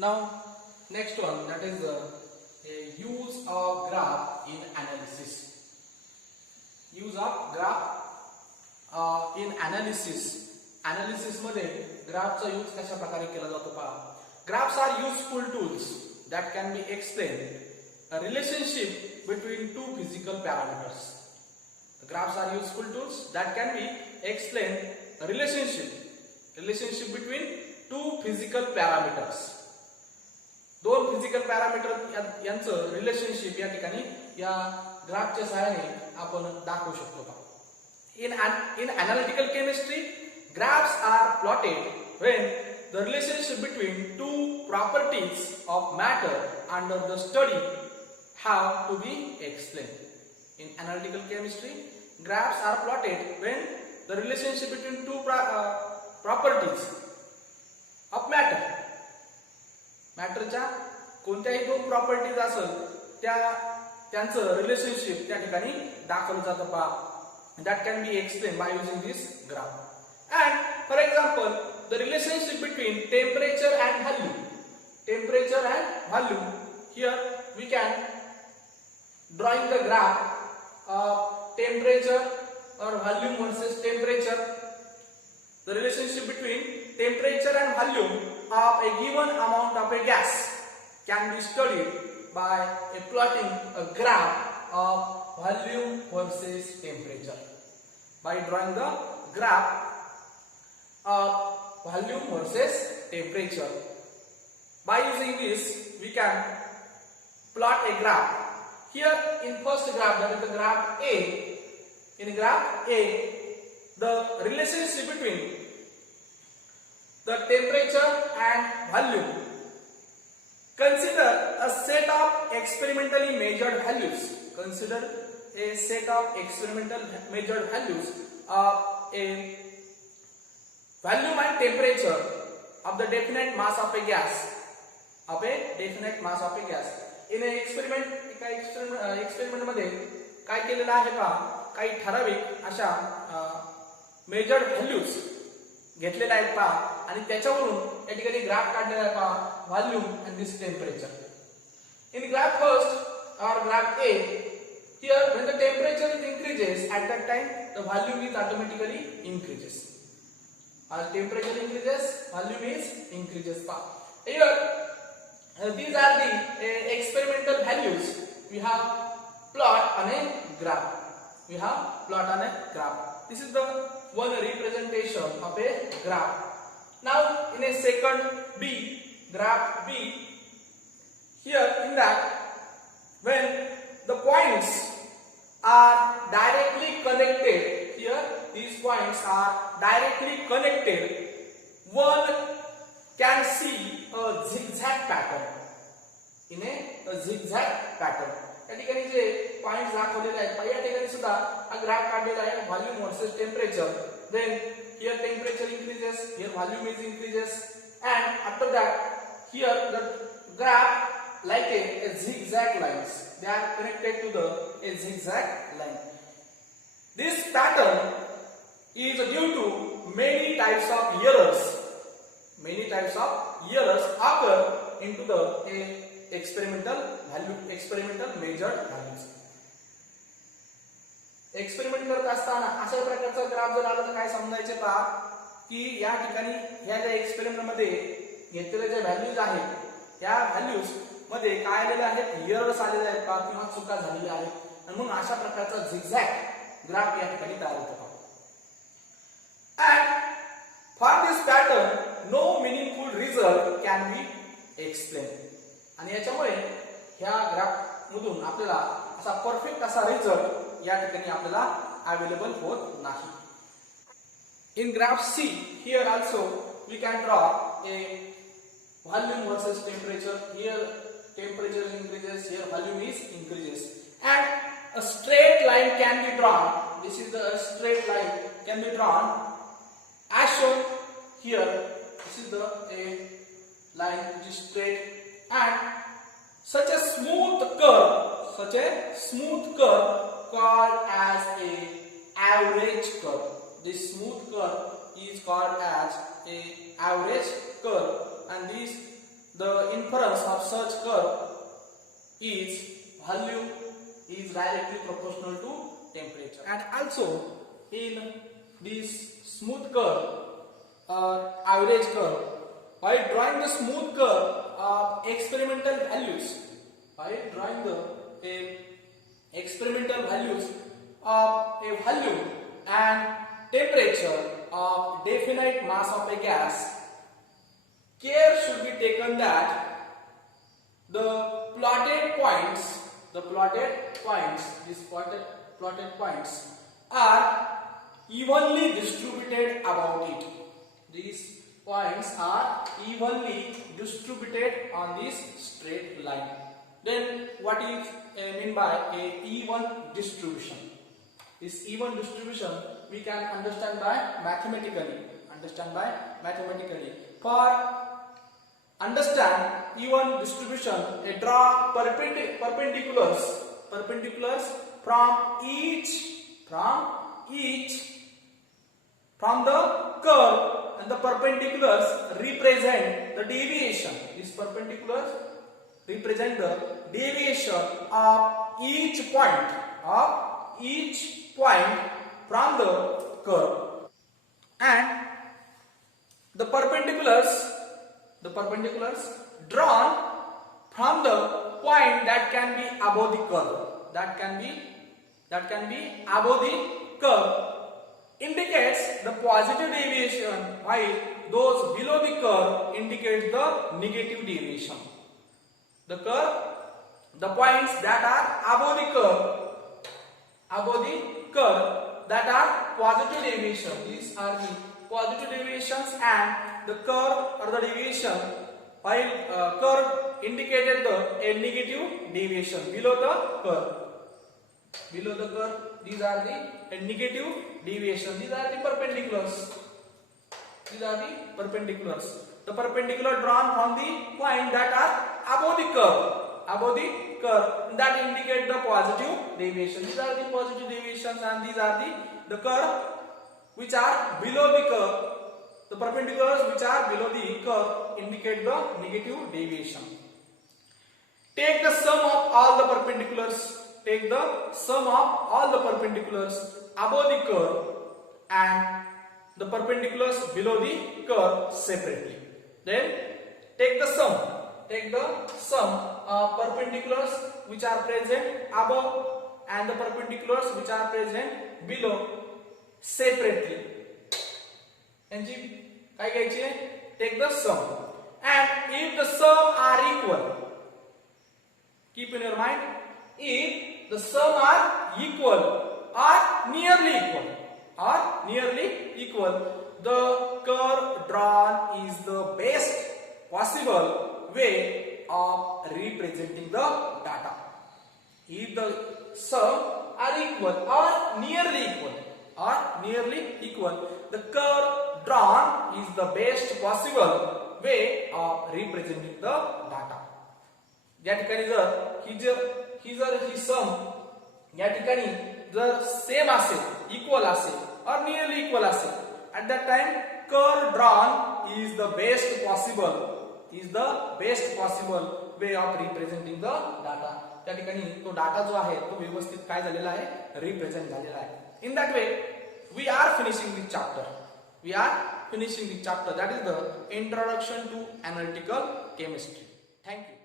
Now, next one, that is a use of graph in analysis. Use of graph in analysis. Analysis मध्ये ग्राफचा use कशा प्रकारे केला जातो पहा. Graphs are useful tools that can be explained a relationship between two physical parameters. The graphs are useful tools that can be explained a relationship between two physical parameters. दोन physical parameter यांचं relationship या ठिकाणी या ग्राफच्या सहाय्याने आपण दाखवू शकतो का. In analytical chemistry, graphs are plotted when the relationship between two properties of matter under the study have to be explained. In analytical chemistry, graphs are plotted when the relationship between two properties of matter. मॅटरच्या कोणत्याही दोन properties असेल त्यांचं relationship त्या ठिकाणी दाखवलं जातं पहा. That can be explained by using this graph. And for example, the relationship between temperature and volume. Temperature and volume. Here we can drawing the graph of temperature or volume versus temperature. The relationship between temperature and volume of a given amount of a gas can be studied by plotting a graph of volume versus temperature. By drawing the graph of volume versus temperature. By using this, we can plot a graph. Here in first graph, that is the graph A. In graph A, the relationship between the temperature and volume. Consider a set of experimentally measured values. Consider a set of experimental measured values of a volume and temperature of the definite mass of a gas. Of a definite mass of a gas. In an experiment मध्ये काय केलेलं आहे का, काही ठराविक अशा measured values घेतलेल्या आहेत पहा आणि त्याच्यावरून या ठिकाणी ग्राफ काढलेला आहे पहा, volume and this temperature. In graph first और graph A, here when the temperature is increases, at that time the volume is automatically increases. As temperature increases, volume is increases pha. Here these are the experimental values we have plot on a graph. We have plot on a graph. This is the one representation of a graph. Now in a second B, graph B, here in that when the points are directly connected, here these points are directly connected, one can see a zigzag pattern. In a zigzag pattern. या ठिकाणी जे points दाखवलेले आहेत या ठिकाणी सुद्धा हा graph काढलेला आहे volume versus temperature. Then here temperature increases, here volume is increases, and after that here the graph like a zigzag lines. They are connected to a zigzag line. This pattern is due to many types of errors. Many types of errors occur into the experimental measured values. Experiment करत असताना अशा प्रकारचा graph जर आला तर काय समजायचे पहा की या ठिकाणी ह्या ज्या एक्सपेरिमेंट मध्ये घेतलेल्या ज्या व्हॅल्यूज आहेत त्या व्हॅल्यूज मध्ये काय आलेले आहेत, एरर्स आलेले आहेत पहा किंवा चुका झालेल्या आहेत आणि म्हणून अशा प्रकारचा झिगझॅग ग्राफ या ठिकाणी तयार होतो. And for this pattern no meaningful result can be explained. आणि याच्यामुळे ह्या ग्राफ मधून आपल्याला असा परफेक्ट असा रिझल्ट या ठिकाणी आपल्याला अवेलेबल होत नाही. इन graph C, here also we can draw a volume versus temperature. Here temperature increases, here volume is increases, and a straight line can be drawn. This is the straight line can be drawn as shown here. This is the a line which is straight, and such a smooth curve called as a average curve. This smooth curve is called as a average curve, and this the inference of such curve is volume is directly proportional to temperature. And also in this smooth curve or average curve, while drawing the smooth curve of experimental values, experimental values of a volume and temperature of definite mass of a gas, care should be taken that the plotted points are evenly distributed about it. These points are evenly distributed on this straight line. Then what is mean by a even distribution? This even distribution we can understand by mathematically. For understand even distribution, draw perpendiculars from the curve, and the perpendiculars represent the deviation. These perpendiculars represent the deviation of each point from the curve, and the perpendiculars drawn from the point that can be above the curve indicates the positive deviation, while those below the curve indicate the negative deviation. The points that are above the curve that are positive deviation. These are the positive deviations, and the curve or the deviation, while curve indicated a negative deviation below the curve. These are the negative deviation. These are the perpendiculars. The perpendicular drawn from the point that are above the curve that indicate the positive deviation. These are the positive deviations, and these are the curve which are below the curve. The perpendiculars which are below the curve indicate the negative deviation. Take the sum of all the perpendiculars. Above the curve and the perpendiculars below the curve separately. Then take the sum of perpendiculars which are present above and the perpendiculars which are present below separately. And take the sum, and if the sum are equal, keep in your mind, if the sum are equal or nearly equal, the curve drawn is the best possible way of representing the data. If the sum are equal or nearly equal, the curve drawn is the best possible way of representing the data. या ठिकाणी जर ही सम या ठिकाणी जर same असेल, equal असेल और nearly equal असेल, at that time curve drawn is the best possible way of representing the data. त्या ठिकाणी तो डाटा जो आहे तो व्यवस्थित काय झालेला आहे, रिप्रेझेंट झालेला आहे. In that way we are finishing this chapter. That is the introduction to analytical chemistry. Thank you.